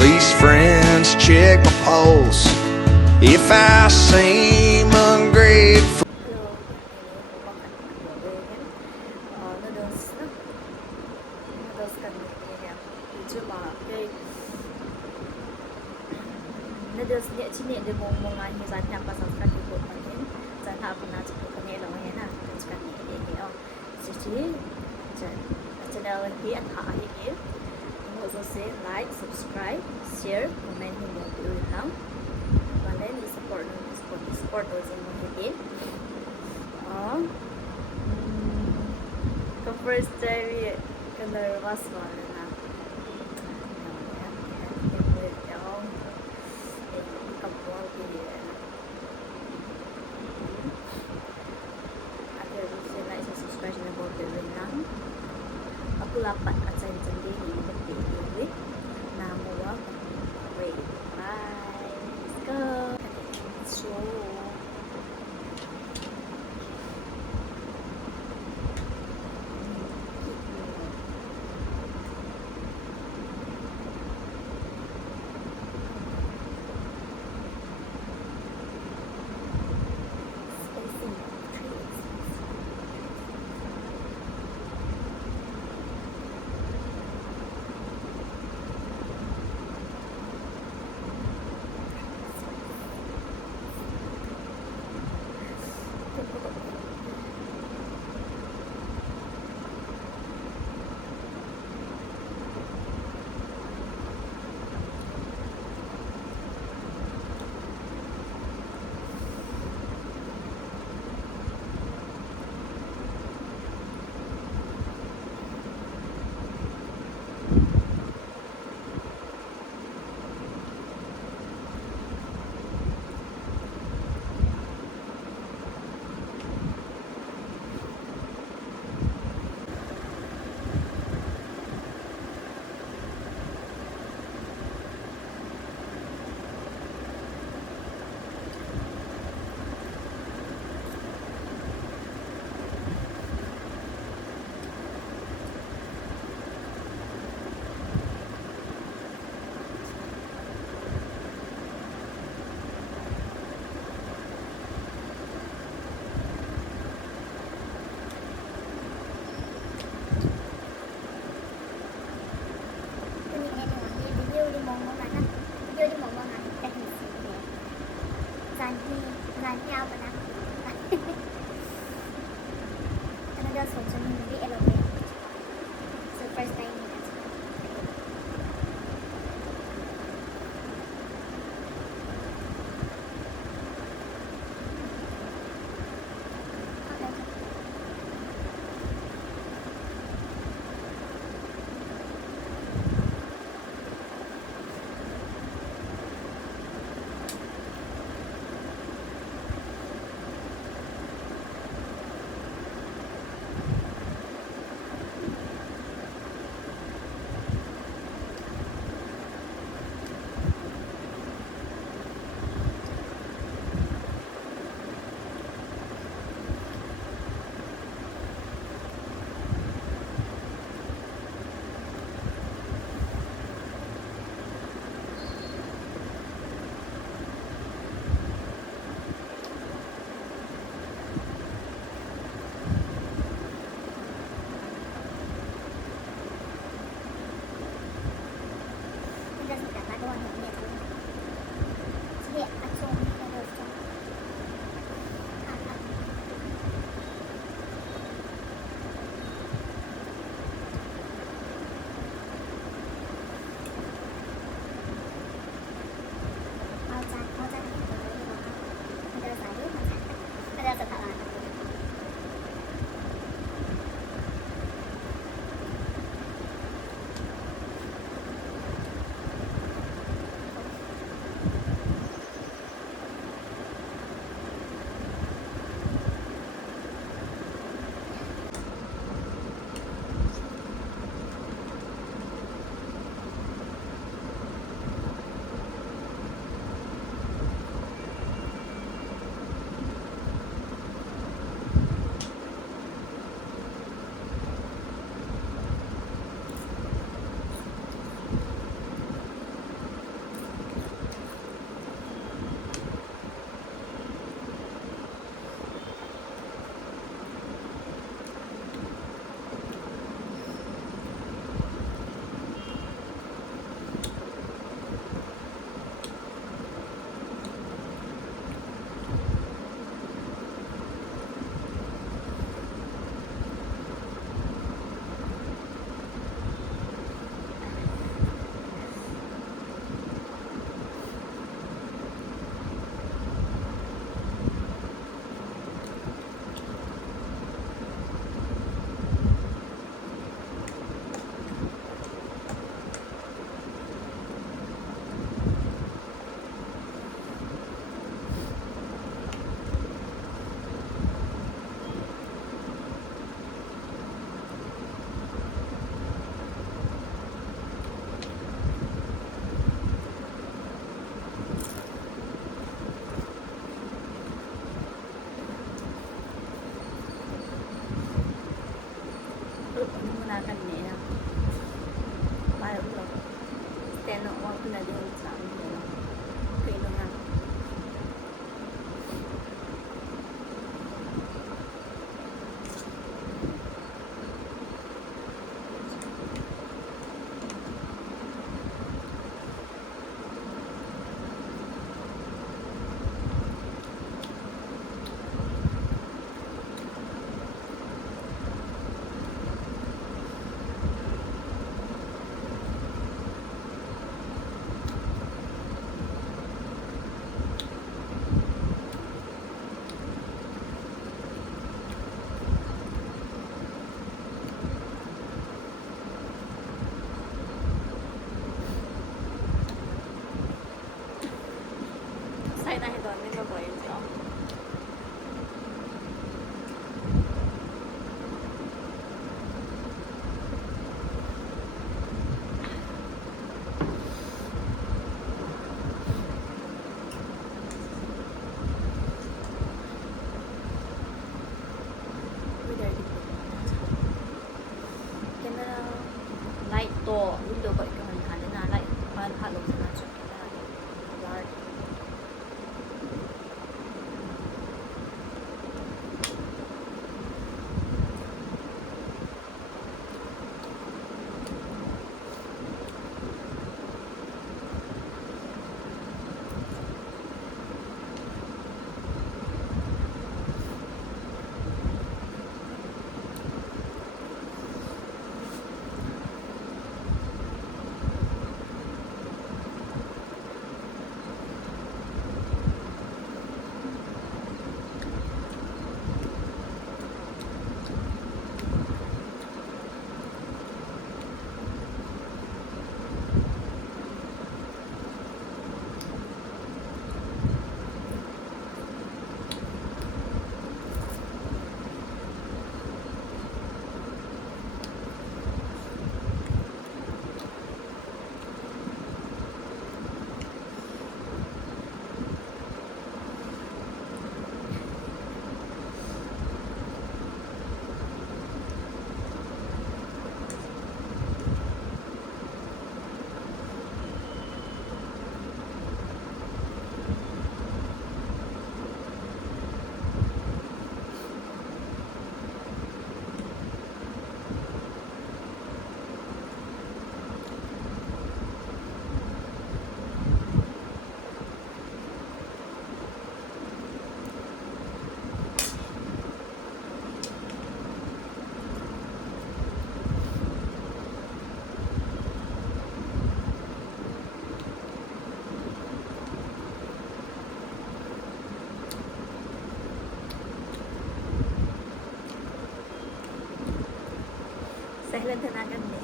least friends check my pulse. If I seem ungrateful. Noodles cần cuma noodles ni cini dia ngomong ni zat apa sangat ikut panen zat apa nak cakap ni lah ni na cakap ni oh jadi channel ni anh ni also say like subscribe share comment ni mo video lang và lên đi support tôi xin một cái the first day color was one na aku lapat at sa hindi with namuwa wait bye let's go so no waktu na din sa amin no. Kailanganใส่ในดอนไม่ก็บ่อยจ้ะไม่ได้ดิแกน่าไล่ตัววินโดว์ก็อีกคนทานได้นะไล่บ้านพัดลมสนามสุดได้ลาร์ Saya lantanakan ni.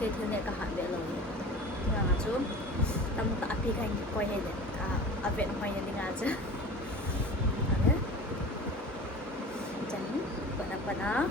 cái thứ này cả hạn về rồi là chú tâm ta api cái coi hay đấy à viện coi như ngã chứ đấy chân bận bận á